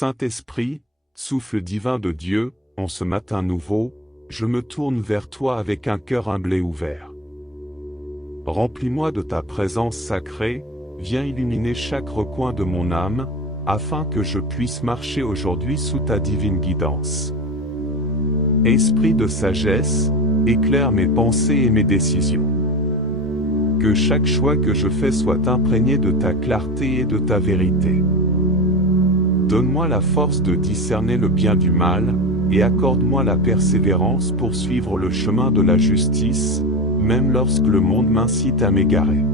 Saint-Esprit, souffle divin de Dieu, en ce matin nouveau, je me tourne vers toi avec un cœur humble et ouvert. Remplis-moi de ta présence sacrée, viens illuminer chaque recoin de mon âme, afin que je puisse marcher aujourd'hui sous ta divine guidance. Esprit de sagesse, éclaire mes pensées et mes décisions. Que chaque choix que je fais soit imprégné de ta clarté et de ta vérité. Donne-moi la force de discerner le bien du mal, et accorde-moi la persévérance pour suivre le chemin de la justice, même lorsque le monde m'incite à m'égarer.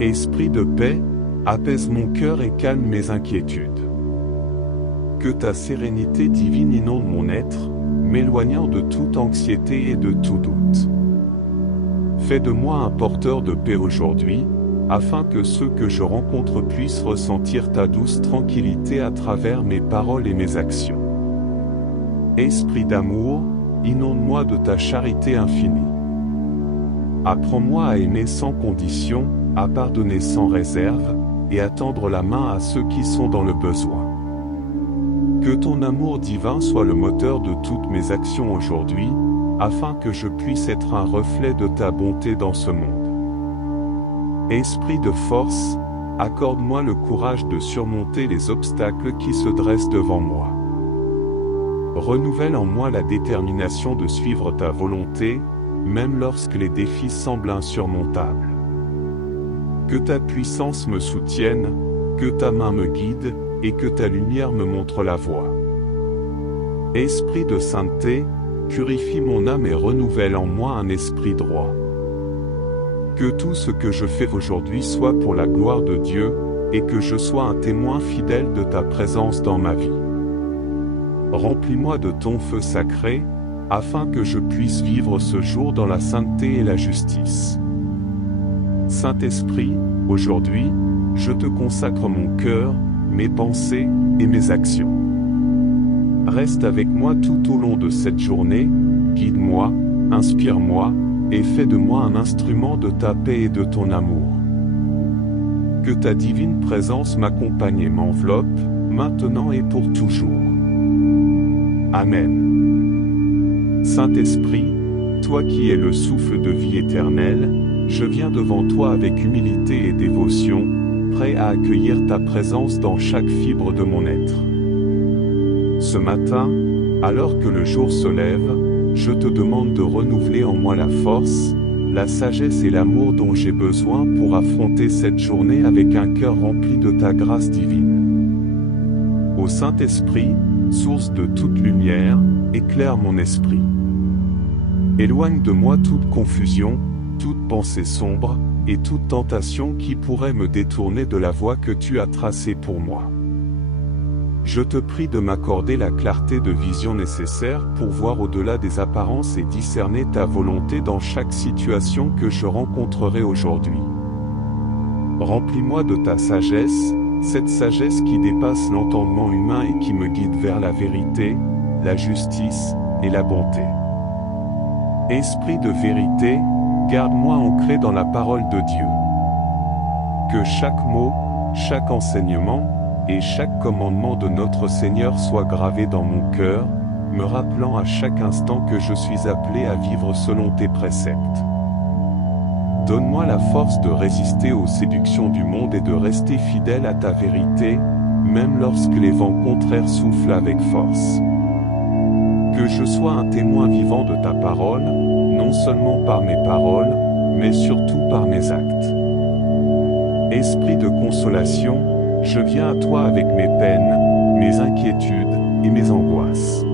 Esprit de paix, apaise mon cœur et calme mes inquiétudes. Que ta sérénité divine inonde mon être, m'éloignant de toute anxiété et de tout doute. Fais de moi un porteur de paix aujourd'hui, afin que ceux que je rencontre puissent ressentir ta douce tranquillité à travers mes paroles et mes actions. Esprit d'amour, inonde-moi de ta charité infinie. Apprends-moi à aimer sans condition, à pardonner sans réserve, et à tendre la main à ceux qui sont dans le besoin. Que ton amour divin soit le moteur de toutes mes actions aujourd'hui, afin que je puisse être un reflet de ta bonté dans ce monde. Esprit de force, accorde-moi le courage de surmonter les obstacles qui se dressent devant moi. Renouvelle en moi la détermination de suivre ta volonté, même lorsque les défis semblent insurmontables. Que ta puissance me soutienne, que ta main me guide, et que ta lumière me montre la voie. Esprit de sainteté, purifie mon âme et renouvelle en moi un esprit droit. Que tout ce que je fais aujourd'hui soit pour la gloire de Dieu, et que je sois un témoin fidèle de ta présence dans ma vie. Remplis-moi de ton feu sacré, afin que je puisse vivre ce jour dans la sainteté et la justice. Saint-Esprit, aujourd'hui, je te consacre mon cœur, mes pensées et mes actions. Reste avec moi tout au long de cette journée, guide-moi, inspire-moi, et fais de moi un instrument de ta paix et de ton amour. Que ta divine présence m'accompagne et m'enveloppe, maintenant et pour toujours. Amen. Saint-Esprit, toi qui es le souffle de vie éternelle, je viens devant toi avec humilité et dévotion, prêt à accueillir ta présence dans chaque fibre de mon être. Ce matin, alors que le jour se lève, je te demande de renouveler en moi la force, la sagesse et l'amour dont j'ai besoin pour affronter cette journée avec un cœur rempli de ta grâce divine. Ô Saint-Esprit, source de toute lumière, éclaire mon esprit. Éloigne de moi toute confusion, toute pensée sombre, et toute tentation qui pourrait me détourner de la voie que tu as tracée pour moi. Je te prie de m'accorder la clarté de vision nécessaire pour voir au-delà des apparences et discerner ta volonté dans chaque situation que je rencontrerai aujourd'hui. Remplis-moi de ta sagesse, cette sagesse qui dépasse l'entendement humain et qui me guide vers la vérité, la justice et la bonté. Esprit de vérité, garde-moi ancré dans la parole de Dieu. Que chaque mot, chaque enseignement, et chaque commandement de notre Seigneur soit gravé dans mon cœur, me rappelant à chaque instant que je suis appelé à vivre selon tes préceptes. Donne-moi la force de résister aux séductions du monde et de rester fidèle à ta vérité, même lorsque les vents contraires soufflent avec force. Que je sois un témoin vivant de ta parole, non seulement par mes paroles, mais surtout par mes actes. Esprit de consolation, je viens à toi avec mes peines, mes inquiétudes et mes angoisses.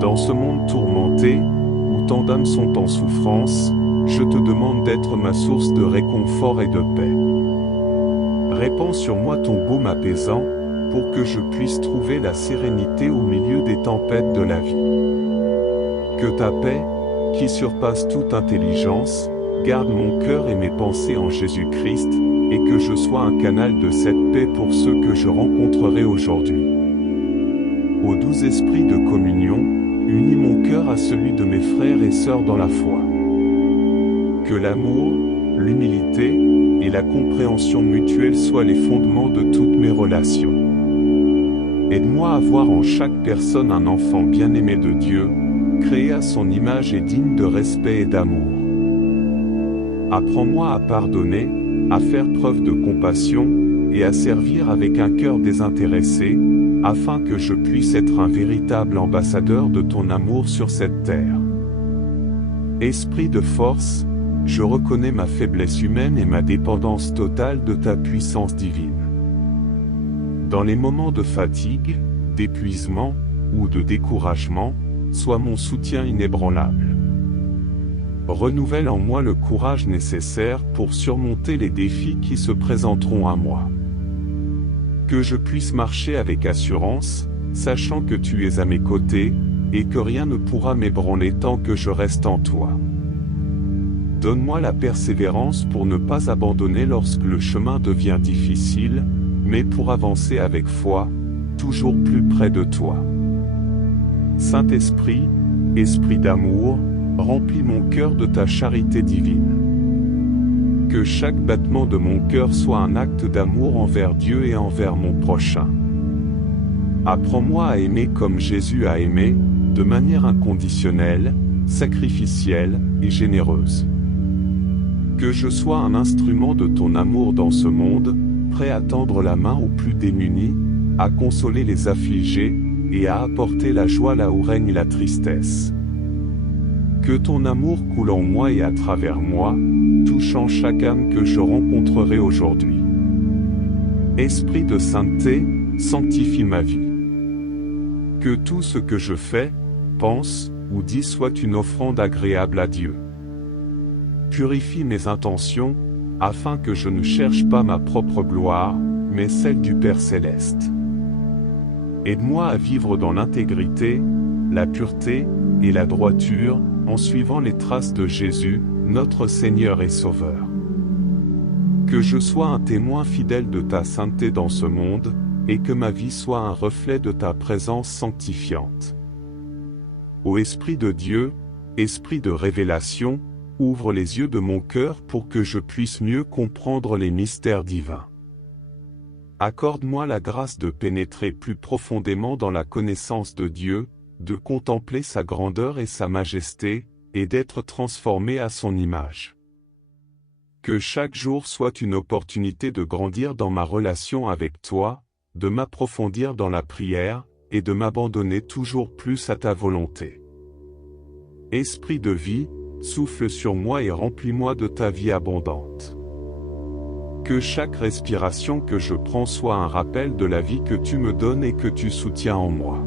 Dans ce monde tourmenté, où tant d'âmes sont en souffrance, je te demande d'être ma source de réconfort et de paix. Répands sur moi ton baume apaisant, pour que je puisse trouver la sérénité au milieu des tempêtes de la vie. Que ta paix, qui surpasse toute intelligence, garde mon cœur et mes pensées en Jésus-Christ, et que je sois un canal de cette paix pour ceux que je rencontrerai aujourd'hui. Ô doux esprit de communion, unis mon cœur à celui de mes frères et sœurs dans la foi. Que l'amour, l'humilité et la compréhension mutuelle soient les fondements de toutes mes relations. Aide-moi à voir en chaque personne un enfant bien-aimé de Dieu, créé à son image et digne de respect et d'amour. Apprends-moi à pardonner, à faire preuve de compassion, et à servir avec un cœur désintéressé, afin que je puisse être un véritable ambassadeur de ton amour sur cette terre. Esprit de force, je reconnais ma faiblesse humaine et ma dépendance totale de ta puissance divine. Dans les moments de fatigue, d'épuisement ou de découragement, sois mon soutien inébranlable. Renouvelle en moi le courage nécessaire pour surmonter les défis qui se présenteront à moi. Que je puisse marcher avec assurance, sachant que tu es à mes côtés, et que rien ne pourra m'ébranler tant que je reste en toi. Donne-moi la persévérance pour ne pas abandonner lorsque le chemin devient difficile, mais pour avancer avec foi, toujours plus près de toi. Saint-Esprit, Esprit d'amour, remplis mon cœur de ta charité divine. Que chaque battement de mon cœur soit un acte d'amour envers Dieu et envers mon prochain. Apprends-moi à aimer comme Jésus a aimé, de manière inconditionnelle, sacrificielle et généreuse. Que je sois un instrument de ton amour dans ce monde, prêt à tendre la main aux plus démunis, à consoler les affligés, et à apporter la joie là où règne la tristesse. Que ton amour coule en moi et à travers moi, touchant chaque âme que je rencontrerai aujourd'hui. Esprit de sainteté, sanctifie ma vie. Que tout ce que je fais, pense ou dis soit une offrande agréable à Dieu. Purifie mes intentions, afin que je ne cherche pas ma propre gloire, mais celle du Père Céleste. Aide-moi à vivre dans l'intégrité, la pureté et la droiture, en suivant les traces de Jésus, notre Seigneur et Sauveur. Que je sois un témoin fidèle de ta sainteté dans ce monde, et que ma vie soit un reflet de ta présence sanctifiante. Ô Esprit de Dieu, Esprit de révélation, ouvre les yeux de mon cœur pour que je puisse mieux comprendre les mystères divins. Accorde-moi la grâce de pénétrer plus profondément dans la connaissance de Dieu, de contempler sa grandeur et sa majesté, et d'être transformé à son image. Que chaque jour soit une opportunité de grandir dans ma relation avec toi, de m'approfondir dans la prière, et de m'abandonner toujours plus à ta volonté. Esprit de vie, souffle sur moi et remplis-moi de ta vie abondante. Que chaque respiration que je prends soit un rappel de la vie que tu me donnes et que tu soutiens en moi.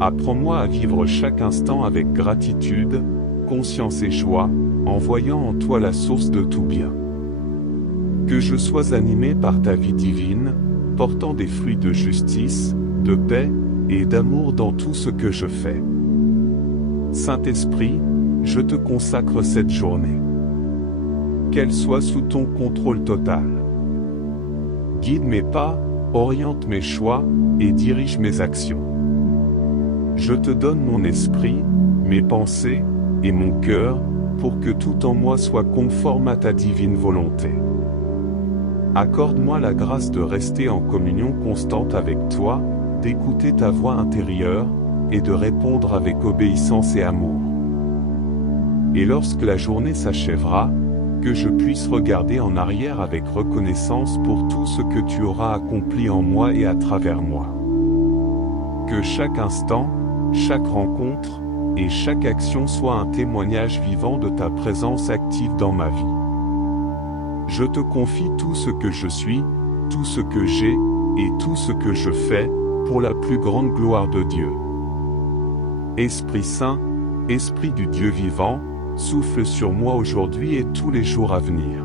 Apprends-moi à vivre chaque instant avec gratitude, conscience et joie, en voyant en toi la source de tout bien. Que je sois animé par ta vie divine, portant des fruits de justice, de paix et d'amour dans tout ce que je fais. Saint-Esprit, je te consacre cette journée. Qu'elle soit sous ton contrôle total. Guide mes pas, oriente mes choix, et dirige mes actions. Je te donne mon esprit, mes pensées, et mon cœur, pour que tout en moi soit conforme à ta divine volonté. Accorde-moi la grâce de rester en communion constante avec toi, d'écouter ta voix intérieure, et de répondre avec obéissance et amour. Et lorsque la journée s'achèvera, que je puisse regarder en arrière avec reconnaissance pour tout ce que tu auras accompli en moi et à travers moi. Que chaque instant, chaque rencontre, et chaque action soit un témoignage vivant de ta présence active dans ma vie. Je te confie tout ce que je suis, tout ce que j'ai, et tout ce que je fais, pour la plus grande gloire de Dieu. Esprit Saint, Esprit du Dieu vivant, souffle sur moi aujourd'hui et tous les jours à venir.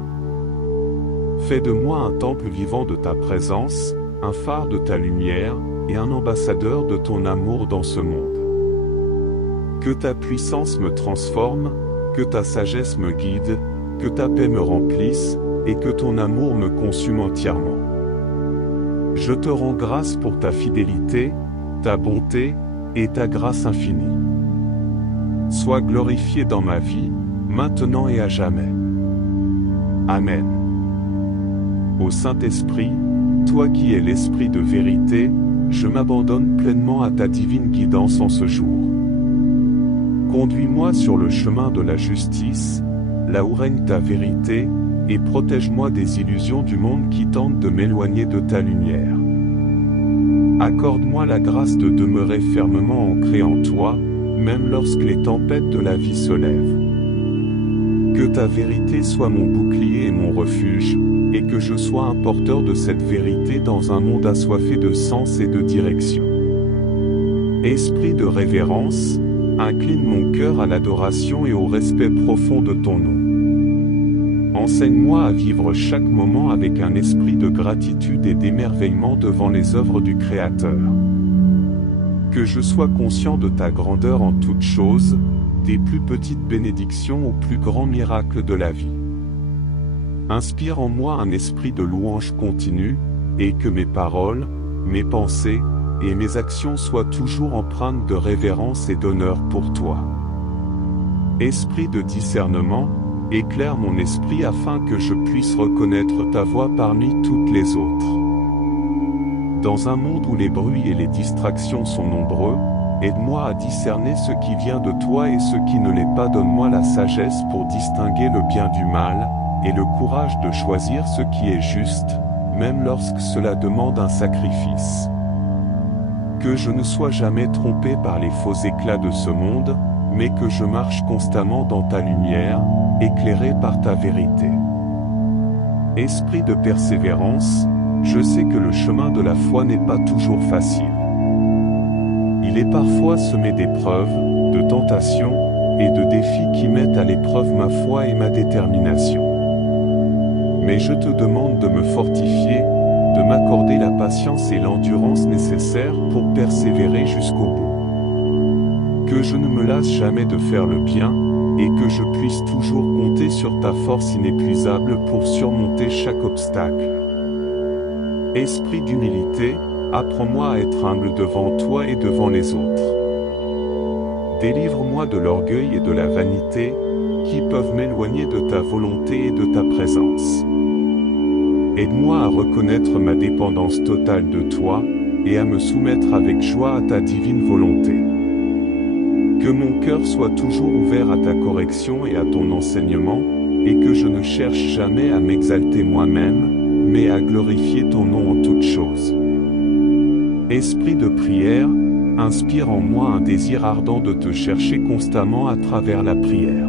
Fais de moi un temple vivant de ta présence, un phare de ta lumière, et un ambassadeur de ton amour dans ce monde. Que ta puissance me transforme, que ta sagesse me guide, que ta paix me remplisse, et que ton amour me consume entièrement. Je te rends grâce pour ta fidélité, ta bonté, et ta grâce infinie. Sois glorifié dans ma vie, maintenant et à jamais. Amen. Ô Saint-Esprit, toi qui es l'Esprit de vérité, je m'abandonne pleinement à ta divine guidance en ce jour. Conduis-moi sur le chemin de la justice, là où règne ta vérité, et protège-moi des illusions du monde qui tentent de m'éloigner de ta lumière. Accorde-moi la grâce de demeurer fermement ancré en toi, même lorsque les tempêtes de la vie se lèvent. Que ta vérité soit mon bouclier et mon refuge, et que je sois un porteur de cette vérité dans un monde assoiffé de sens et de direction. Esprit de révérence, incline mon cœur à l'adoration et au respect profond de ton nom. Enseigne-moi à vivre chaque moment avec un esprit de gratitude et d'émerveillement devant les œuvres du Créateur. Que je sois conscient de ta grandeur en toutes choses, des plus petites bénédictions aux plus grands miracles de la vie. Inspire en moi un esprit de louange continue, et que mes paroles, mes pensées, et mes actions soient toujours empreintes de révérence et d'honneur pour toi. Esprit de discernement, éclaire mon esprit afin que je puisse reconnaître ta voix parmi toutes les autres. Dans un monde où les bruits et les distractions sont nombreux, aide-moi à discerner ce qui vient de toi et ce qui ne l'est pas. Donne-moi la sagesse pour distinguer le bien du mal, et le courage de choisir ce qui est juste, même lorsque cela demande un sacrifice. Que je ne sois jamais trompé par les faux éclats de ce monde, mais que je marche constamment dans ta lumière, éclairé par ta vérité. Esprit de persévérance, je sais que le chemin de la foi n'est pas toujours facile. Il est parfois semé d'épreuves, de tentations, et de défis qui mettent à l'épreuve ma foi et ma détermination. Mais je te demande de me fortifier, de m'accorder la patience et l'endurance nécessaires pour persévérer jusqu'au bout. Que je ne me lasse jamais de faire le bien, et que je puisse toujours compter sur ta force inépuisable pour surmonter chaque obstacle. Esprit d'humilité, apprends-moi à être humble devant toi et devant les autres. Délivre-moi de l'orgueil et de la vanité, qui peuvent m'éloigner de ta volonté et de ta présence. Aide-moi à reconnaître ma dépendance totale de toi, et à me soumettre avec joie à ta divine volonté. Que mon cœur soit toujours ouvert à ta correction et à ton enseignement, et que je ne cherche jamais à m'exalter moi-même, mais à glorifier ton nom en toutes choses. Esprit de prière, inspire en moi un désir ardent de te chercher constamment à travers la prière.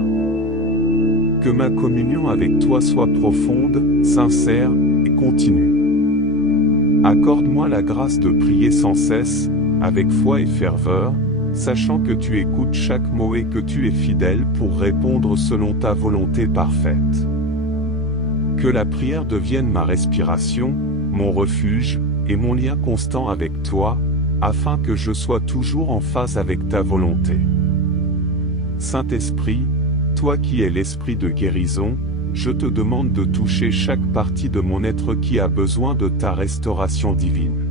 Que ma communion avec toi soit profonde, sincère et continue. Accorde-moi la grâce de prier sans cesse, avec foi et ferveur, sachant que tu écoutes chaque mot et que tu es fidèle pour répondre selon ta volonté parfaite. Que la prière devienne ma respiration, mon refuge, et mon lien constant avec toi, afin que je sois toujours en phase avec ta volonté. Saint-Esprit, toi qui es l'esprit de guérison, je te demande de toucher chaque partie de mon être qui a besoin de ta restauration divine.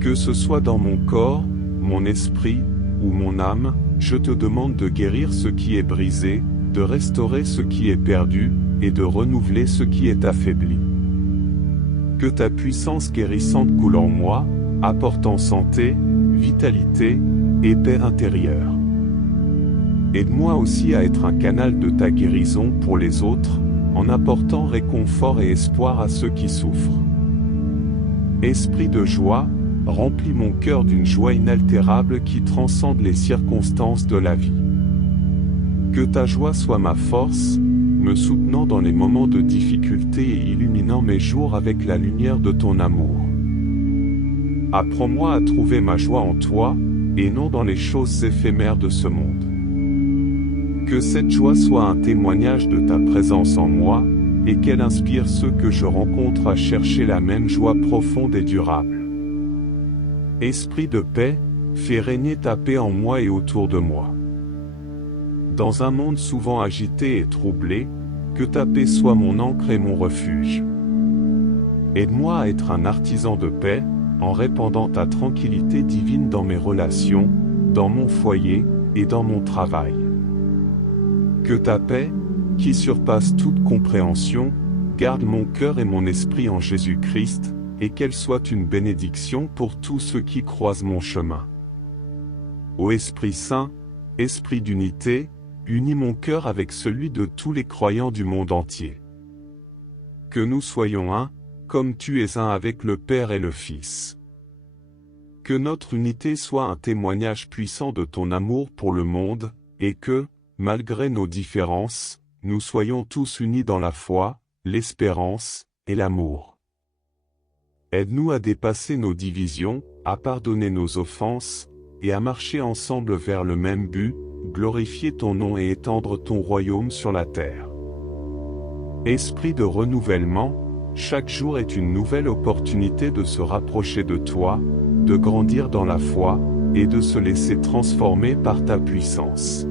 Que ce soit dans mon corps, mon esprit, ou mon âme, je te demande de guérir ce qui est brisé, de restaurer ce qui est perdu, et de renouveler ce qui est affaibli. Que ta puissance guérissante coule en moi, apportant santé, vitalité, et paix intérieure. Aide-moi aussi à être un canal de ta guérison pour les autres, en apportant réconfort et espoir à ceux qui souffrent. Esprit de joie, remplis mon cœur d'une joie inaltérable qui transcende les circonstances de la vie. Que ta joie soit ma force, me soutenant dans les moments de difficulté et illuminant mes jours avec la lumière de ton amour. Apprends-moi à trouver ma joie en toi, et non dans les choses éphémères de ce monde. Que cette joie soit un témoignage de ta présence en moi, et qu'elle inspire ceux que je rencontre à chercher la même joie profonde et durable. Esprit de paix, fais régner ta paix en moi et autour de moi. Dans un monde souvent agité et troublé, que ta paix soit mon ancre et mon refuge. Aide-moi à être un artisan de paix, en répandant ta tranquillité divine dans mes relations, dans mon foyer, et dans mon travail. Que ta paix, qui surpasse toute compréhension, garde mon cœur et mon esprit en Jésus-Christ, et qu'elle soit une bénédiction pour tous ceux qui croisent mon chemin. Ô Esprit Saint, Esprit d'unité, unis mon cœur avec celui de tous les croyants du monde entier. Que nous soyons un, comme tu es un avec le Père et le Fils. Que notre unité soit un témoignage puissant de ton amour pour le monde, et que, malgré nos différences, nous soyons tous unis dans la foi, l'espérance et l'amour. Aide-nous à dépasser nos divisions, à pardonner nos offenses, et à marcher ensemble vers le même but, glorifier ton nom et étendre ton royaume sur la terre. Esprit de renouvellement, chaque jour est une nouvelle opportunité de se rapprocher de toi, de grandir dans la foi, et de se laisser transformer par ta puissance.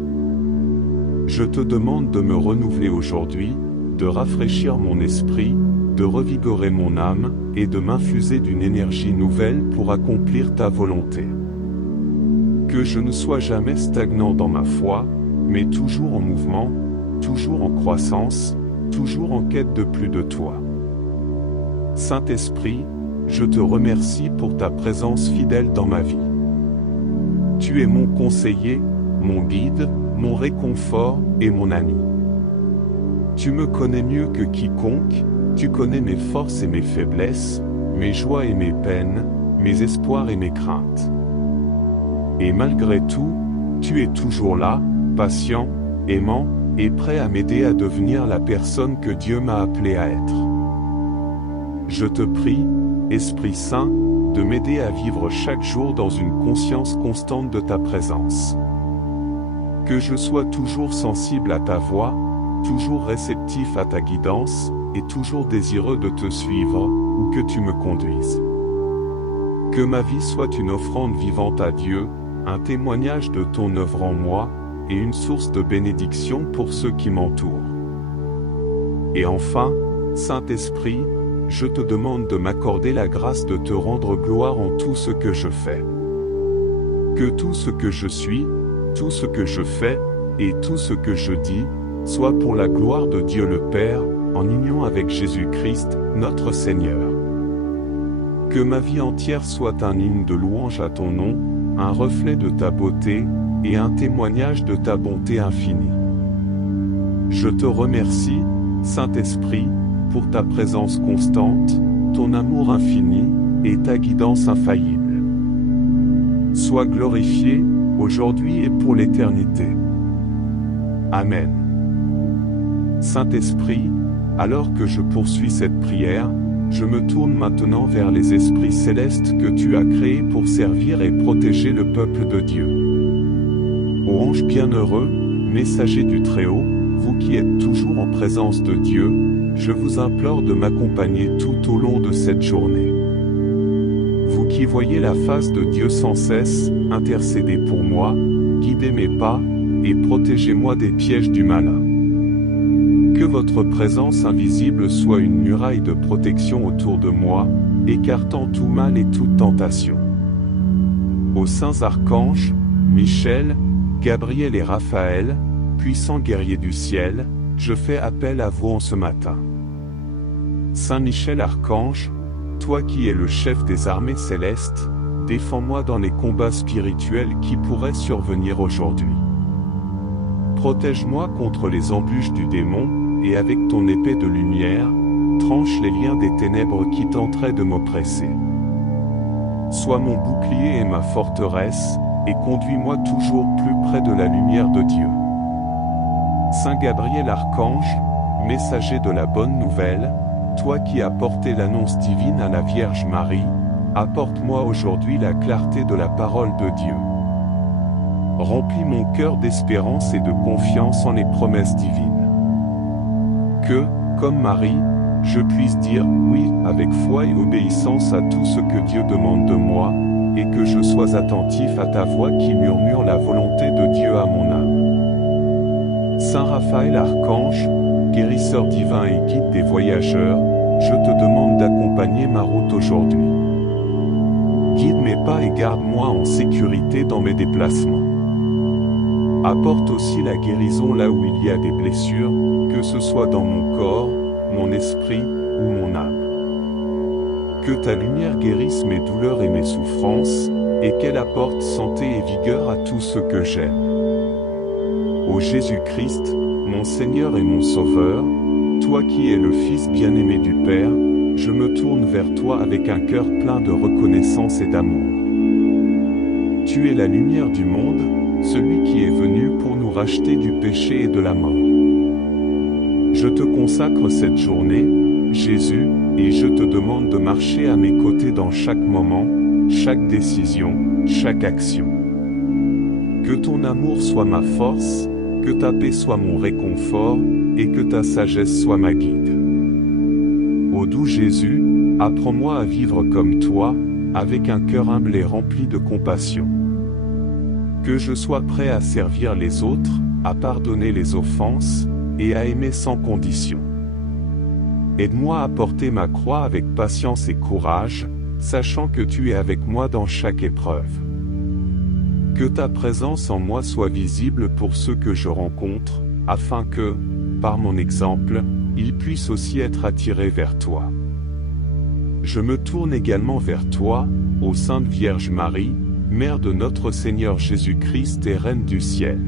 Je te demande de me renouveler aujourd'hui, de rafraîchir mon esprit, de revigorer mon âme, et de m'infuser d'une énergie nouvelle pour accomplir ta volonté. Que je ne sois jamais stagnant dans ma foi, mais toujours en mouvement, toujours en croissance, toujours en quête de plus de toi. Saint-Esprit, je te remercie pour ta présence fidèle dans ma vie. Tu es mon conseiller, mon guide, mon réconfort et mon ami. Tu me connais mieux que quiconque, tu connais mes forces et mes faiblesses, mes joies et mes peines, mes espoirs et mes craintes. Et malgré tout, tu es toujours là, patient, aimant, et prêt à m'aider à devenir la personne que Dieu m'a appelé à être. Je te prie, Esprit Saint, de m'aider à vivre chaque jour dans une conscience constante de ta présence. Que je sois toujours sensible à ta voix, toujours réceptif à ta guidance, et toujours désireux de te suivre, où que tu me conduises. Que ma vie soit une offrande vivante à Dieu, un témoignage de ton œuvre en moi, et une source de bénédiction pour ceux qui m'entourent. Et enfin, Saint-Esprit, je te demande de m'accorder la grâce de te rendre gloire en tout ce que je fais. Que tout ce que je suis, tout ce que je fais, et tout ce que je dis, soit pour la gloire de Dieu le Père, en union avec Jésus-Christ, notre Seigneur. Que ma vie entière soit un hymne de louange à ton nom, un reflet de ta beauté, et un témoignage de ta bonté infinie. Je te remercie, Saint-Esprit, pour ta présence constante, ton amour infini, et ta guidance infaillible. Sois glorifié, aujourd'hui et pour l'éternité. Amen. Saint-Esprit, alors que je poursuis cette prière, je me tourne maintenant vers les esprits célestes que tu as créés pour servir et protéger le peuple de Dieu. Ô anges bienheureux, messagers du Très-Haut, vous qui êtes toujours en présence de Dieu, je vous implore de m'accompagner tout au long de cette journée. Vous qui voyez la face de Dieu sans cesse, intercédez pour moi, guidez mes pas, et protégez-moi des pièges du malin. Que votre présence invisible soit une muraille de protection autour de moi, écartant tout mal et toute tentation. Aux saints archanges, Michel, Gabriel et Raphaël, puissants guerriers du ciel, je fais appel à vous en ce matin. Saint Michel Archange, toi qui es le chef des armées célestes, défends-moi dans les combats spirituels qui pourraient survenir aujourd'hui. Protège-moi contre les embûches du démon, et avec ton épée de lumière, tranche les liens des ténèbres qui tenteraient de m'oppresser. Sois mon bouclier et ma forteresse, et conduis-moi toujours plus près de la lumière de Dieu. Saint Gabriel Archange, messager de la bonne nouvelle, toi qui as porté l'annonce divine à la Vierge Marie, apporte-moi aujourd'hui la clarté de la parole de Dieu. Remplis mon cœur d'espérance et de confiance en les promesses divines. Que, comme Marie, je puisse dire oui avec foi et obéissance à tout ce que Dieu demande de moi, et que je sois attentif à ta voix qui murmure la volonté de Dieu à mon âme. Saint Raphaël Archange, guérisseur divin et guide des voyageurs, je te demande d'accompagner ma route aujourd'hui. Guide mes pas et garde-moi en sécurité dans mes déplacements. Apporte aussi la guérison là où il y a des blessures, que ce soit dans mon corps, mon esprit ou mon âme. Que ta lumière guérisse mes douleurs et mes souffrances, et qu'elle apporte santé et vigueur à tout ce que j'aime. Ô Jésus-Christ, mon Seigneur et mon Sauveur, toi qui es le Fils bien-aimé du Père, je me tourne vers toi avec un cœur plein de reconnaissance et d'amour. Tu es la lumière du monde, celui qui est venu pour nous racheter du péché et de la mort. Je te consacre cette journée, Jésus, et je te demande de marcher à mes côtés dans chaque moment, chaque décision, chaque action. Que ton amour soit ma force, que ta paix soit mon réconfort, et que ta sagesse soit ma guide. Ô doux Jésus, apprends-moi à vivre comme toi, avec un cœur humble et rempli de compassion. Que je sois prêt à servir les autres, à pardonner les offenses, et à aimer sans condition. Aide-moi à porter ma croix avec patience et courage, sachant que tu es avec moi dans chaque épreuve. Que ta présence en moi soit visible pour ceux que je rencontre, afin que, par mon exemple, ils puissent aussi être attirés vers toi. Je me tourne également vers toi, ô Sainte Vierge Marie, Mère de notre Seigneur Jésus-Christ et Reine du ciel.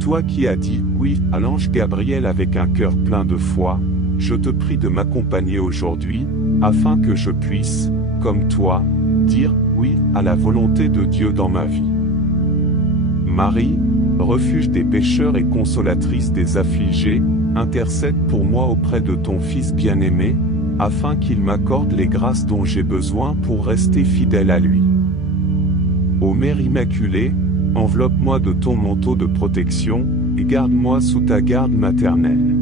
Toi qui as dit « oui » à l'ange Gabriel avec un cœur plein de foi, je te prie de m'accompagner aujourd'hui, afin que je puisse, comme toi, dire « oui » à la volonté de Dieu dans ma vie. Marie, refuge des pécheurs et consolatrice des affligés, intercède pour moi auprès de ton Fils bien-aimé, afin qu'il m'accorde les grâces dont j'ai besoin pour rester fidèle à lui. Ô Mère Immaculée, enveloppe-moi de ton manteau de protection, et garde-moi sous ta garde maternelle.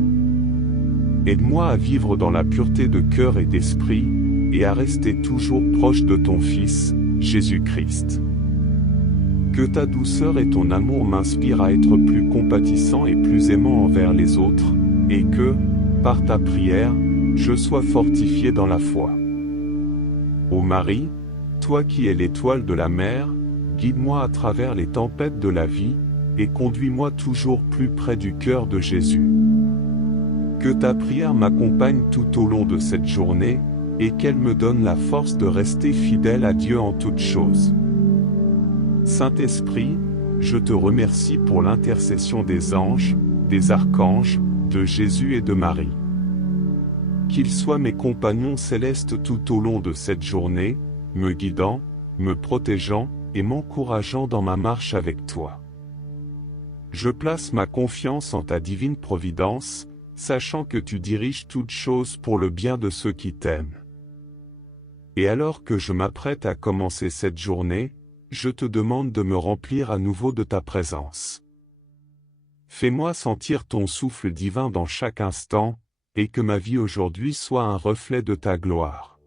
Aide-moi à vivre dans la pureté de cœur et d'esprit, et à rester toujours proche de ton Fils, Jésus-Christ. Que ta douceur et ton amour m'inspirent à être plus compatissant et plus aimant envers les autres, et que, par ta prière, je sois fortifié dans la foi. Ô Marie, toi qui es l'étoile de la mer, guide-moi à travers les tempêtes de la vie, et conduis-moi toujours plus près du cœur de Jésus. Que ta prière m'accompagne tout au long de cette journée, et qu'elle me donne la force de rester fidèle à Dieu en toutes choses. Saint-Esprit, je te remercie pour l'intercession des anges, des archanges, de Jésus et de Marie. Qu'ils soient mes compagnons célestes tout au long de cette journée, me guidant, me protégeant, et m'encourageant dans ma marche avec toi. Je place ma confiance en ta divine providence, sachant que tu diriges toutes choses pour le bien de ceux qui t'aiment. Et alors que je m'apprête à commencer cette journée, je te demande de me remplir à nouveau de ta présence. Fais-moi sentir ton souffle divin dans chaque instant, et que ma vie aujourd'hui soit un reflet de ta gloire.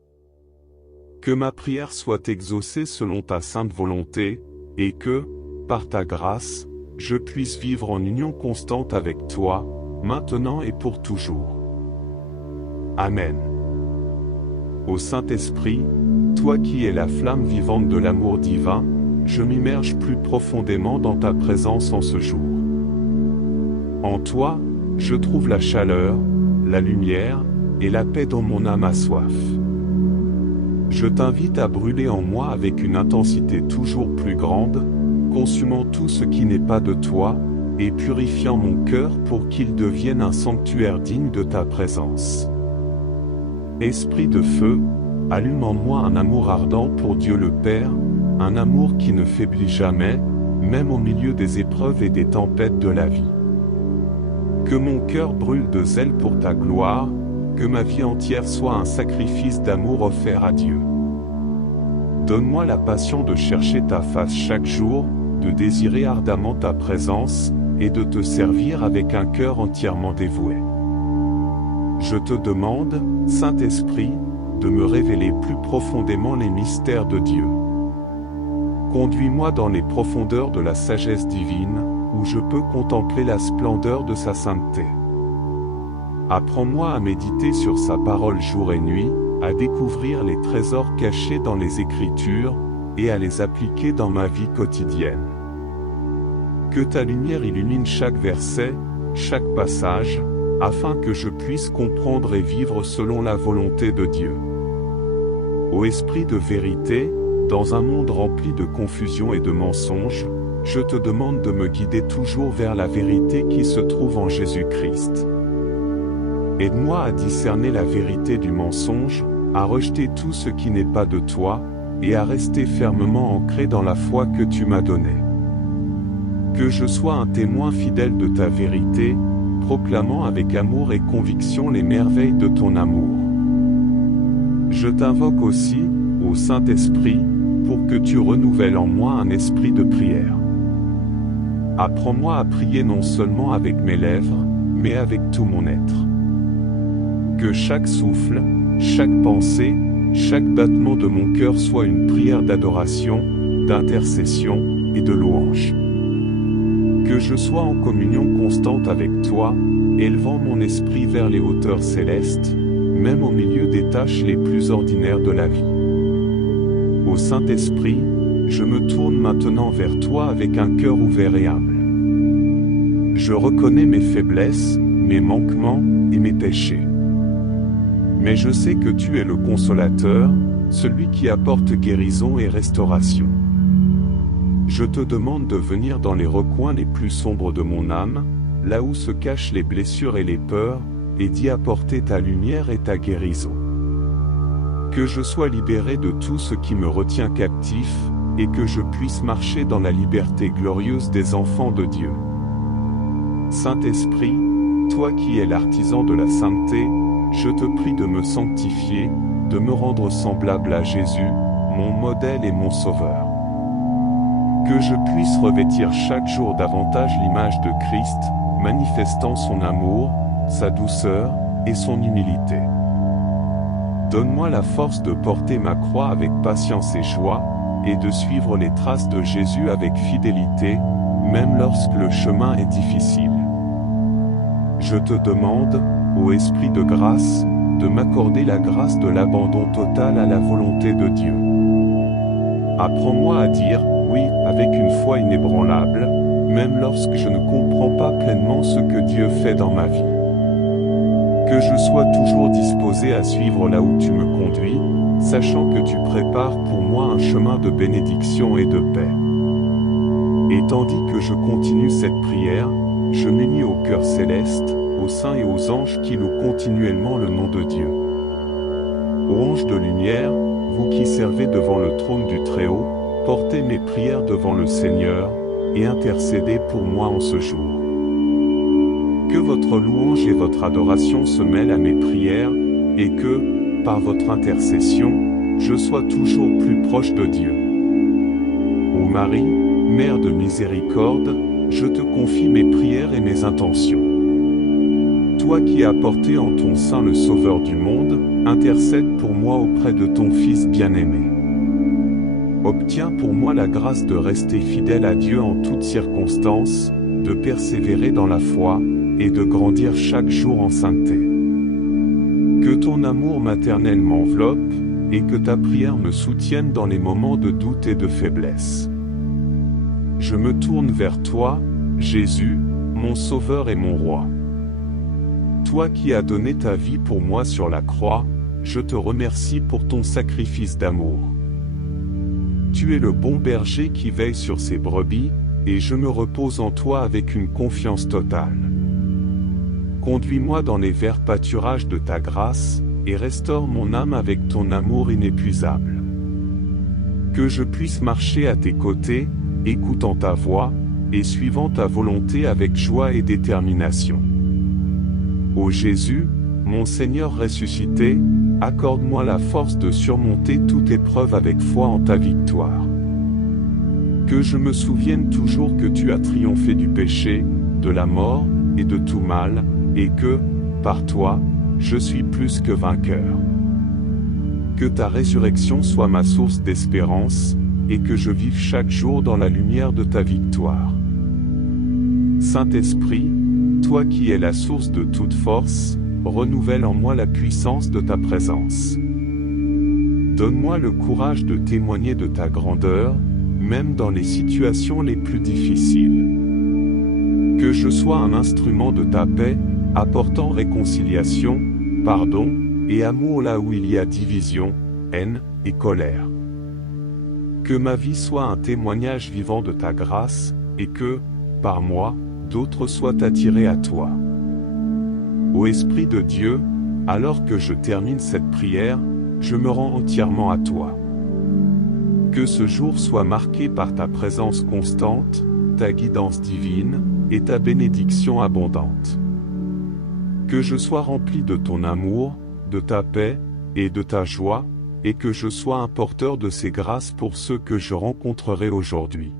Que ma prière soit exaucée selon ta sainte volonté, et que, par ta grâce, je puisse vivre en union constante avec toi, maintenant et pour toujours. Amen. Ô Saint-Esprit, toi qui es la flamme vivante de l'amour divin, je m'immerge plus profondément dans ta présence en ce jour. En toi, je trouve la chaleur, la lumière, et la paix dont mon âme a soif. Je t'invite à brûler en moi avec une intensité toujours plus grande, consumant tout ce qui n'est pas de toi, et purifiant mon cœur pour qu'il devienne un sanctuaire digne de ta présence. Esprit de feu, allume en moi un amour ardent pour Dieu le Père, un amour qui ne faiblit jamais, même au milieu des épreuves et des tempêtes de la vie. Que mon cœur brûle de zèle pour ta gloire, que ma vie entière soit un sacrifice d'amour offert à Dieu. Donne-moi la passion de chercher ta face chaque jour, de désirer ardemment ta présence, et de te servir avec un cœur entièrement dévoué. Je te demande, Saint-Esprit, de me révéler plus profondément les mystères de Dieu. Conduis-moi dans les profondeurs de la sagesse divine, où je peux contempler la splendeur de sa sainteté. Apprends-moi à méditer sur sa parole jour et nuit, à découvrir les trésors cachés dans les Écritures, et à les appliquer dans ma vie quotidienne. Que ta lumière illumine chaque verset, chaque passage, afin que je puisse comprendre et vivre selon la volonté de Dieu. Ô Esprit de vérité, dans un monde rempli de confusion et de mensonges, je te demande de me guider toujours vers la vérité qui se trouve en Jésus-Christ. Aide-moi à discerner la vérité du mensonge, à rejeter tout ce qui n'est pas de toi, et à rester fermement ancré dans la foi que tu m'as donnée. Que je sois un témoin fidèle de ta vérité, proclamant avec amour et conviction les merveilles de ton amour. Je t'invoque aussi, ô Saint-Esprit, pour que tu renouvelles en moi un esprit de prière. Apprends-moi à prier non seulement avec mes lèvres, mais avec tout mon être. Que chaque souffle, chaque pensée, chaque battement de mon cœur soit une prière d'adoration, d'intercession et de louange. Que je sois en communion constante avec toi, élevant mon esprit vers les hauteurs célestes, même au milieu des tâches les plus ordinaires de la vie. Ô Saint-Esprit, je me tourne maintenant vers toi avec un cœur ouvert et humble. Je reconnais mes faiblesses, mes manquements et mes péchés. Mais je sais que tu es le consolateur, celui qui apporte guérison et restauration. Je te demande de venir dans les recoins les plus sombres de mon âme, là où se cachent les blessures et les peurs, et d'y apporter ta lumière et ta guérison. Que je sois libéré de tout ce qui me retient captif, et que je puisse marcher dans la liberté glorieuse des enfants de Dieu. Saint-Esprit, toi qui es l'artisan de la sainteté, je te prie de me sanctifier, de me rendre semblable à Jésus, mon modèle et mon sauveur. Que je puisse revêtir chaque jour davantage l'image de Christ, manifestant son amour, sa douceur et son humilité. Donne-moi la force de porter ma croix avec patience et joie, et de suivre les traces de Jésus avec fidélité, même lorsque le chemin est difficile. Je te demande, ô Esprit de grâce, de m'accorder la grâce de l'abandon total à la volonté de Dieu. Apprends-moi à dire oui avec une foi inébranlable, même lorsque je ne comprends pas pleinement ce que Dieu fait dans ma vie. Que je sois toujours disposé à suivre là où tu me conduis, sachant que tu prépares pour moi un chemin de bénédiction et de paix. Et tandis que je continue cette prière, je m'unis au cœur céleste, aux saints et aux anges qui louent continuellement le nom de Dieu. Ô anges de lumière, vous qui servez devant le trône du Très-Haut, portez mes prières devant le Seigneur, et intercédez pour moi en ce jour. Que votre louange et votre adoration se mêlent à mes prières, et que, par votre intercession, je sois toujours plus proche de Dieu. Ô Marie, Mère de miséricorde, je te confie mes prières et mes intentions. Toi qui as porté en ton sein le Sauveur du monde, intercède pour moi auprès de ton Fils bien-aimé. Obtiens pour moi la grâce de rester fidèle à Dieu en toutes circonstances, de persévérer dans la foi, et de grandir chaque jour en sainteté. Que ton amour maternel m'enveloppe, et que ta prière me soutienne dans les moments de doute et de faiblesse. Je me tourne vers toi, Jésus, mon Sauveur et mon Roi. Toi qui as donné ta vie pour moi sur la croix, je te remercie pour ton sacrifice d'amour. Tu es le bon berger qui veille sur ses brebis, et je me repose en toi avec une confiance totale. Conduis-moi dans les verts pâturages de ta grâce, et restaure mon âme avec ton amour inépuisable. Que je puisse marcher à tes côtés, écoutant ta voix, et suivant ta volonté avec joie et détermination. Ô Jésus, mon Seigneur ressuscité, accorde-moi la force de surmonter toute épreuve avec foi en ta victoire. Que je me souvienne toujours que tu as triomphé du péché, de la mort, et de tout mal, et que, par toi, je suis plus que vainqueur. Que ta résurrection soit ma source d'espérance, et que je vive chaque jour dans la lumière de ta victoire. Saint-Esprit, toi qui es la source de toute force, renouvelle en moi la puissance de ta présence. Donne-moi le courage de témoigner de ta grandeur, même dans les situations les plus difficiles. Que je sois un instrument de ta paix, apportant réconciliation, pardon, et amour là où il y a division, haine et colère. Que ma vie soit un témoignage vivant de ta grâce, et que, par moi, d'autres soient attirés à toi. Ô Esprit de Dieu, alors que je termine cette prière, je me rends entièrement à toi. Que ce jour soit marqué par ta présence constante, ta guidance divine, et ta bénédiction abondante. Que je sois rempli de ton amour, de ta paix, et de ta joie, et que je sois un porteur de ces grâces pour ceux que je rencontrerai aujourd'hui.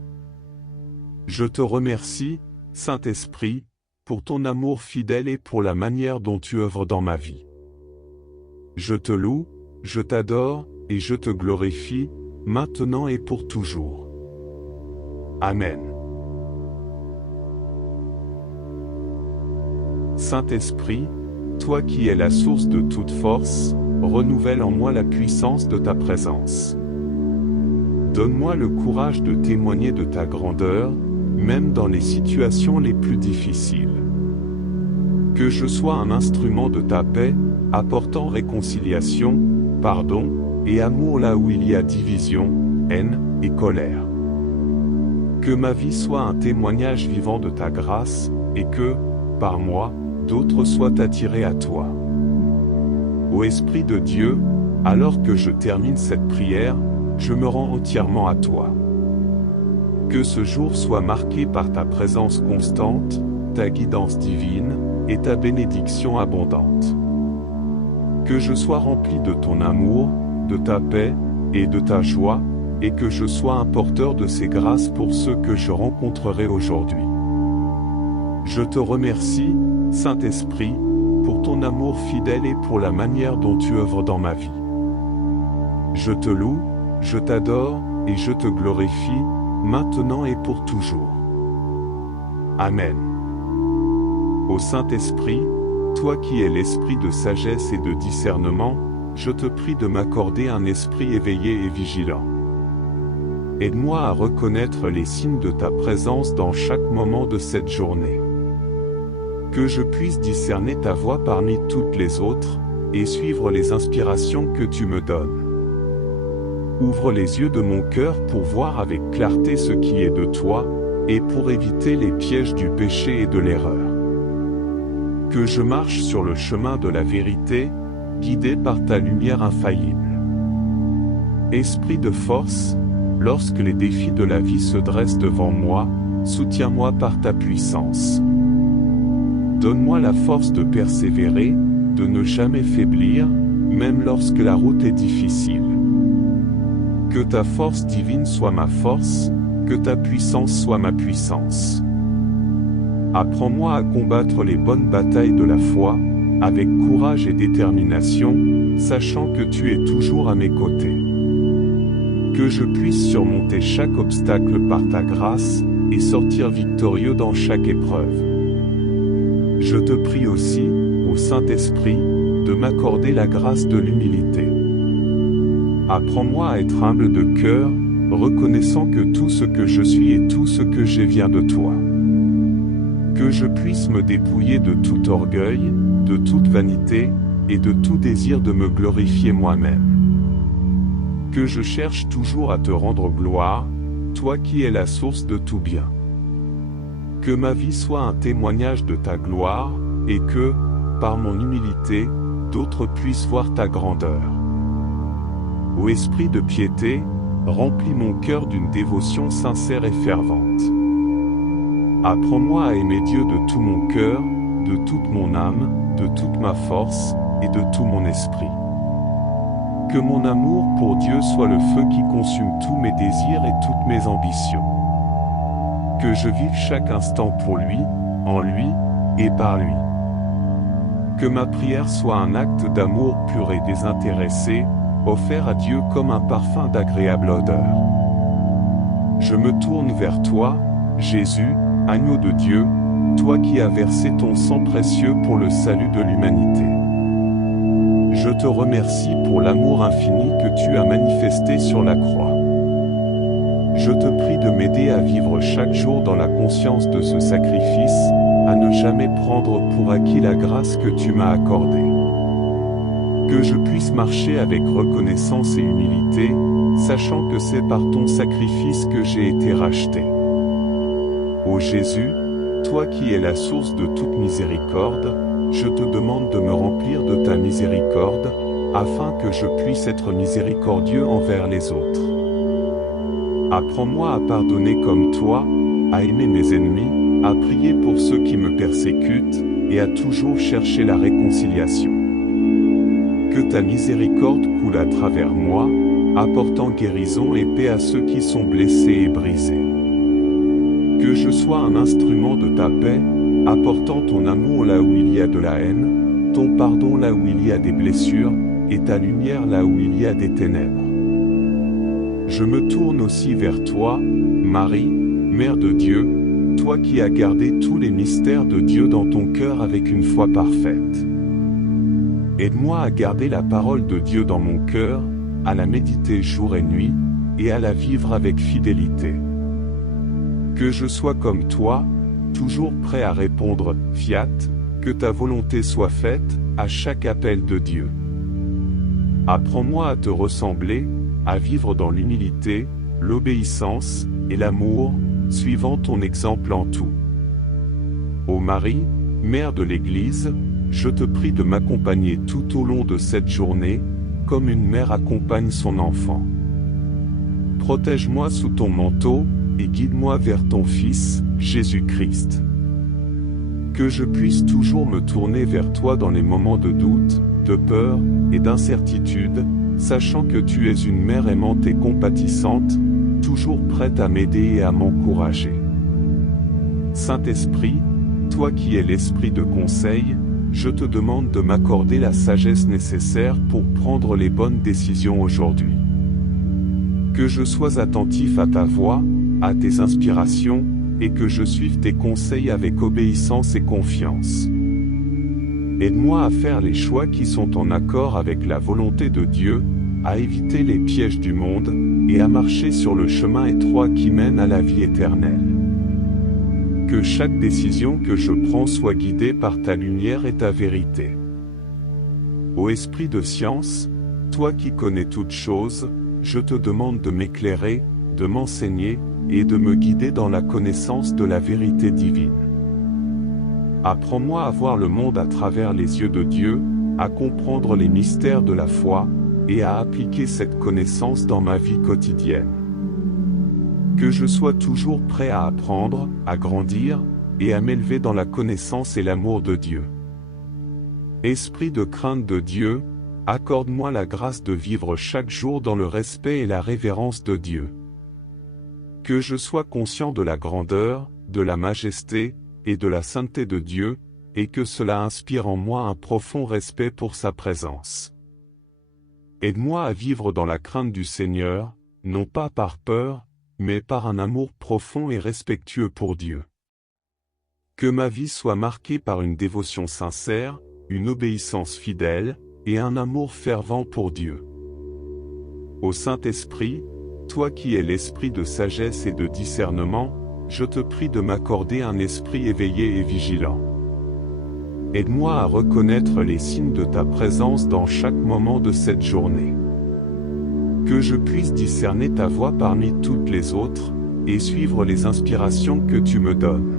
Je te remercie, Saint-Esprit, pour ton amour fidèle et pour la manière dont tu œuvres dans ma vie. Je te loue, je t'adore, et je te glorifie, maintenant et pour toujours. Amen. Saint-Esprit, toi qui es la source de toute force, renouvelle en moi la puissance de ta présence. Donne-moi le courage de témoigner de ta grandeur, même dans les situations les plus difficiles. Que je sois un instrument de ta paix, apportant réconciliation, pardon, et amour là où il y a division, haine et colère. Que ma vie soit un témoignage vivant de ta grâce, et que, par moi, d'autres soient attirés à toi. Ô Esprit de Dieu, alors que je termine cette prière, je me rends entièrement à toi. Que ce jour soit marqué par ta présence constante, ta guidance divine, et ta bénédiction abondante. Que je sois rempli de ton amour, de ta paix, et de ta joie, et que je sois un porteur de ces grâces pour ceux que je rencontrerai aujourd'hui. Je te remercie, Saint-Esprit, pour ton amour fidèle et pour la manière dont tu œuvres dans ma vie. Je te loue, je t'adore, et je te glorifie, maintenant et pour toujours. Amen. Ô Saint-Esprit, toi qui es l'esprit de sagesse et de discernement, je te prie de m'accorder un esprit éveillé et vigilant. Aide-moi à reconnaître les signes de ta présence dans chaque moment de cette journée. Que je puisse discerner ta voix parmi toutes les autres, et suivre les inspirations que tu me donnes. Ouvre les yeux de mon cœur pour voir avec clarté ce qui est de toi, et pour éviter les pièges du péché et de l'erreur. Que je marche sur le chemin de la vérité, guidé par ta lumière infaillible. Esprit de force, lorsque les défis de la vie se dressent devant moi, soutiens-moi par ta puissance. Donne-moi la force de persévérer, de ne jamais faiblir, même lorsque la route est difficile. Que ta force divine soit ma force, que ta puissance soit ma puissance. Apprends-moi à combattre les bonnes batailles de la foi, avec courage et détermination, sachant que tu es toujours à mes côtés. Que je puisse surmonter chaque obstacle par ta grâce, et sortir victorieux dans chaque épreuve. Je te prie aussi, ô Saint-Esprit, de m'accorder la grâce de l'humilité. Apprends-moi à être humble de cœur, reconnaissant que tout ce que je suis et tout ce que j'ai vient de toi. Que je puisse me dépouiller de tout orgueil, de toute vanité, et de tout désir de me glorifier moi-même. Que je cherche toujours à te rendre gloire, toi qui es la source de tout bien. Que ma vie soit un témoignage de ta gloire, et que, par mon humilité, d'autres puissent voir ta grandeur. Ô Esprit de piété, remplis mon cœur d'une dévotion sincère et fervente. Apprends-moi à aimer Dieu de tout mon cœur, de toute mon âme, de toute ma force, et de tout mon esprit. Que mon amour pour Dieu soit le feu qui consume tous mes désirs et toutes mes ambitions. Que je vive chaque instant pour lui, en lui, et par lui. Que ma prière soit un acte d'amour pur et désintéressé, offert à Dieu comme un parfum d'agréable odeur. Je me tourne vers toi, Jésus, agneau de Dieu, toi qui as versé ton sang précieux pour le salut de l'humanité. Je te remercie pour l'amour infini que tu as manifesté sur la croix. Je te prie de m'aider à vivre chaque jour dans la conscience de ce sacrifice, à ne jamais prendre pour acquis la grâce que tu m'as accordée. Que Que je puisse marcher avec reconnaissance et humilité, sachant que c'est par ton sacrifice que j'ai été racheté. Ô Jésus, toi qui es la source de toute miséricorde, je te demande de me remplir de ta miséricorde, afin que je puisse être miséricordieux envers les autres. Apprends-moi à pardonner comme toi, à aimer mes ennemis, à prier pour ceux qui me persécutent, et à toujours chercher la réconciliation. Que ta miséricorde coule à travers moi, apportant guérison et paix à ceux qui sont blessés et brisés. Que je sois un instrument de ta paix, apportant ton amour là où il y a de la haine, ton pardon là où il y a des blessures, et ta lumière là où il y a des ténèbres. Je me tourne aussi vers toi, Marie, Mère de Dieu, toi qui as gardé tous les mystères de Dieu dans ton cœur avec une foi parfaite. Aide-moi à garder la parole de Dieu dans mon cœur, à la méditer jour et nuit, et à la vivre avec fidélité. Que je sois comme toi, toujours prêt à répondre « Fiat », que ta volonté soit faite, à chaque appel de Dieu. Apprends-moi à te ressembler, à vivre dans l'humilité, l'obéissance et l'amour, suivant ton exemple en tout. Ô Marie, Mère de l'Église, je te prie de m'accompagner tout au long de cette journée, comme une mère accompagne son enfant. Protège-moi sous ton manteau, et guide-moi vers ton Fils, Jésus-Christ. Que je puisse toujours me tourner vers toi dans les moments de doute, de peur et d'incertitude, sachant que tu es une mère aimante et compatissante, toujours prête à m'aider et à m'encourager. Saint-Esprit, toi qui es l'esprit de conseil, je te demande de m'accorder la sagesse nécessaire pour prendre les bonnes décisions aujourd'hui. Que je sois attentif à ta voix, à tes inspirations, et que je suive tes conseils avec obéissance et confiance. Aide-moi à faire les choix qui sont en accord avec la volonté de Dieu, à éviter les pièges du monde, et à marcher sur le chemin étroit qui mène à la vie éternelle. Que chaque décision que je prends soit guidée par ta lumière et ta vérité. Ô Esprit de science, toi qui connais toutes choses, je te demande de m'éclairer, de m'enseigner, et de me guider dans la connaissance de la vérité divine. Apprends-moi à voir le monde à travers les yeux de Dieu, à comprendre les mystères de la foi, et à appliquer cette connaissance dans ma vie quotidienne. Que je sois toujours prêt à apprendre, à grandir, et à m'élever dans la connaissance et l'amour de Dieu. Esprit de crainte de Dieu, accorde-moi la grâce de vivre chaque jour dans le respect et la révérence de Dieu. Que je sois conscient de la grandeur, de la majesté, et de la sainteté de Dieu, et que cela inspire en moi un profond respect pour sa présence. Aide-moi à vivre dans la crainte du Seigneur, non pas par peur, mais par un amour profond et respectueux pour Dieu. Que ma vie soit marquée par une dévotion sincère, une obéissance fidèle, et un amour fervent pour Dieu. Ô Saint-Esprit, toi qui es l'esprit de sagesse et de discernement, je te prie de m'accorder un esprit éveillé et vigilant. Aide-moi à reconnaître les signes de ta présence dans chaque moment de cette journée. Que je puisse discerner ta voix parmi toutes les autres, et suivre les inspirations que tu me donnes.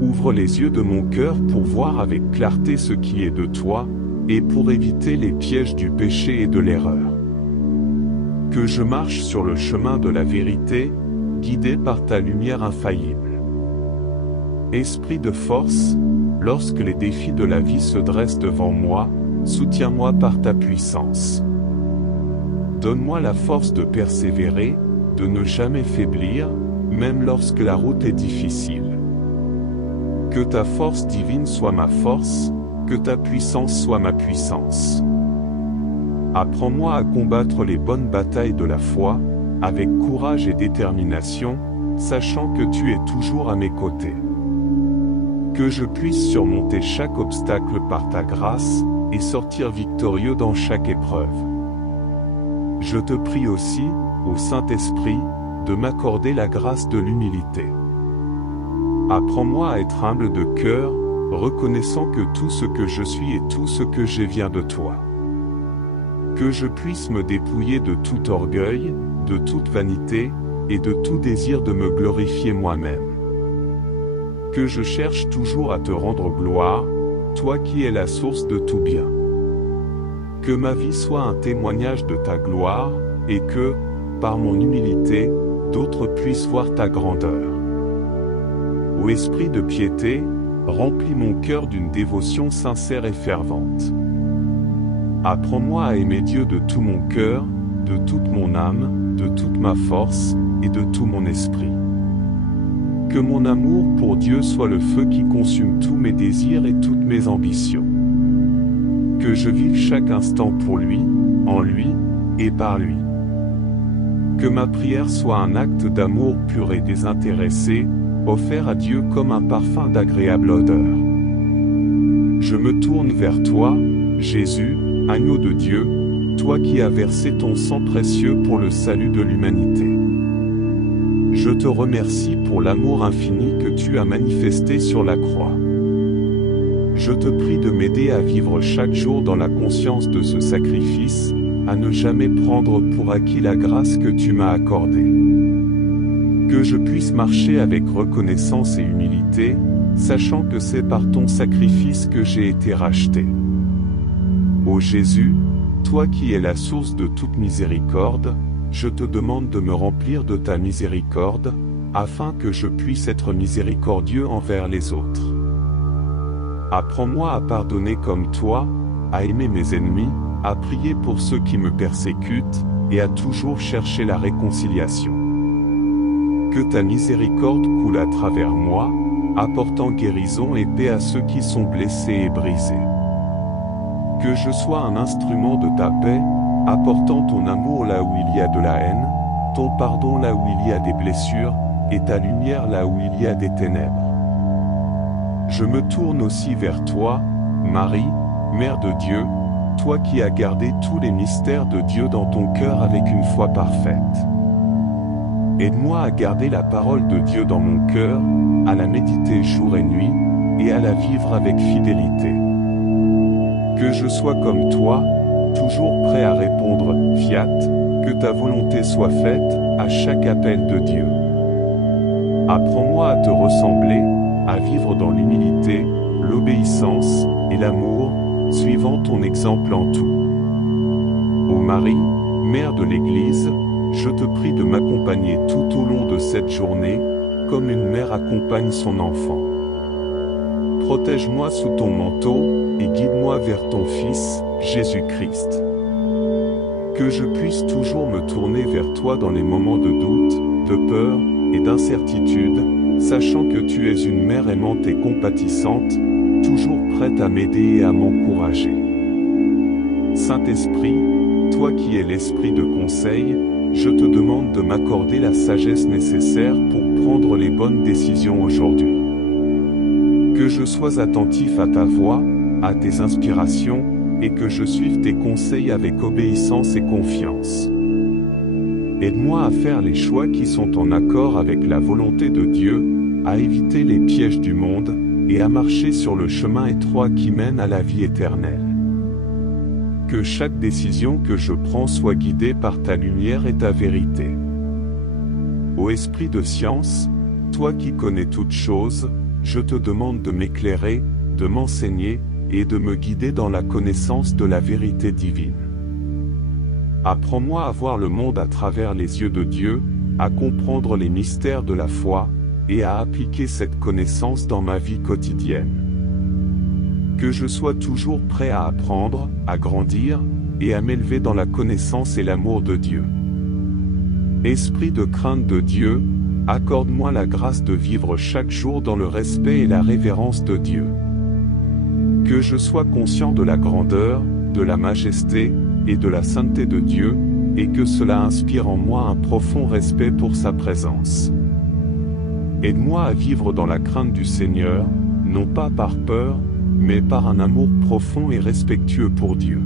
Ouvre les yeux de mon cœur pour voir avec clarté ce qui est de toi, et pour éviter les pièges du péché et de l'erreur. Que je marche sur le chemin de la vérité, guidé par ta lumière infaillible. Esprit de force, lorsque les défis de la vie se dressent devant moi, soutiens-moi par ta puissance. Donne-moi la force de persévérer, de ne jamais faiblir, même lorsque la route est difficile. Que ta force divine soit ma force, que ta puissance soit ma puissance. Apprends-moi à combattre les bonnes batailles de la foi, avec courage et détermination, sachant que tu es toujours à mes côtés. Que je puisse surmonter chaque obstacle par ta grâce, et sortir victorieux dans chaque épreuve. Je te prie aussi, ô Saint-Esprit, de m'accorder la grâce de l'humilité. Apprends-moi à être humble de cœur, reconnaissant que tout ce que je suis et tout ce que j'ai vient de toi. Que je puisse me dépouiller de tout orgueil, de toute vanité, et de tout désir de me glorifier moi-même. Que je cherche toujours à te rendre gloire, toi qui es la source de tout bien. Que ma vie soit un témoignage de ta gloire, et que, par mon humilité, d'autres puissent voir ta grandeur. Ô esprit de piété, remplis mon cœur d'une dévotion sincère et fervente. Apprends-moi à aimer Dieu de tout mon cœur, de toute mon âme, de toute ma force, et de tout mon esprit. Que mon amour pour Dieu soit le feu qui consume tous mes désirs et toutes mes ambitions. Que je vive chaque instant pour lui, en lui, et par lui. Que ma prière soit un acte d'amour pur et désintéressé, offert à Dieu comme un parfum d'agréable odeur. Je me tourne vers toi, Jésus, agneau de Dieu, toi qui as versé ton sang précieux pour le salut de l'humanité. Je te remercie pour l'amour infini que tu as manifesté sur la croix. Je te prie de m'aider à vivre chaque jour dans la conscience de ce sacrifice, à ne jamais prendre pour acquis la grâce que tu m'as accordée. Que je puisse marcher avec reconnaissance et humilité, sachant que c'est par ton sacrifice que j'ai été racheté. Ô Jésus, toi qui es la source de toute miséricorde, je te demande de me remplir de ta miséricorde, afin que je puisse être miséricordieux envers les autres. Apprends-moi à pardonner comme toi, à aimer mes ennemis, à prier pour ceux qui me persécutent, et à toujours chercher la réconciliation. Que ta miséricorde coule à travers moi, apportant guérison et paix à ceux qui sont blessés et brisés. Que je sois un instrument de ta paix, apportant ton amour là où il y a de la haine, ton pardon là où il y a des blessures, et ta lumière là où il y a des ténèbres. Je me tourne aussi vers toi, Marie, Mère de Dieu, toi qui as gardé tous les mystères de Dieu dans ton cœur avec une foi parfaite. Aide-moi à garder la parole de Dieu dans mon cœur, à la méditer jour et nuit, et à la vivre avec fidélité. Que je sois comme toi, toujours prêt à répondre « Fiat », que ta volonté soit faite, à chaque appel de Dieu. Apprends-moi à te ressembler, à vivre dans l'humilité, l'obéissance et l'amour, suivant ton exemple en tout. Ô Marie, Mère de l'Église, je te prie de m'accompagner tout au long de cette journée, comme une mère accompagne son enfant. Protège-moi sous ton manteau, et guide-moi vers ton Fils, Jésus-Christ. Que je puisse toujours me tourner vers toi dans les moments de doute, de peur et d'incertitude, sachant que tu es une mère aimante et compatissante, toujours prête à m'aider et à m'encourager. Saint-Esprit, toi qui es l'esprit de conseil, je te demande de m'accorder la sagesse nécessaire pour prendre les bonnes décisions aujourd'hui. Que je sois attentif à ta voix, à tes inspirations, et que je suive tes conseils avec obéissance et confiance. Aide-moi à faire les choix qui sont en accord avec la volonté de Dieu, à éviter les pièges du monde, et à marcher sur le chemin étroit qui mène à la vie éternelle. Que chaque décision que je prends soit guidée par ta lumière et ta vérité. Ô Esprit de science, toi qui connais toutes choses, je te demande de m'éclairer, de m'enseigner, et de me guider dans la connaissance de la vérité divine. Apprends-moi à voir le monde à travers les yeux de Dieu, à comprendre les mystères de la foi, et à appliquer cette connaissance dans ma vie quotidienne. Que je sois toujours prêt à apprendre, à grandir, et à m'élever dans la connaissance et l'amour de Dieu. Esprit de crainte de Dieu, accorde-moi la grâce de vivre chaque jour dans le respect et la révérence de Dieu. Que je sois conscient de la grandeur, de la majesté, et de la sainteté de Dieu, et que cela inspire en moi un profond respect pour sa présence. Aide-moi à vivre dans la crainte du Seigneur, non pas par peur, mais par un amour profond et respectueux pour Dieu.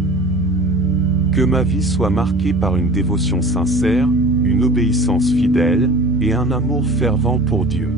Que ma vie soit marquée par une dévotion sincère, une obéissance fidèle, et un amour fervent pour Dieu.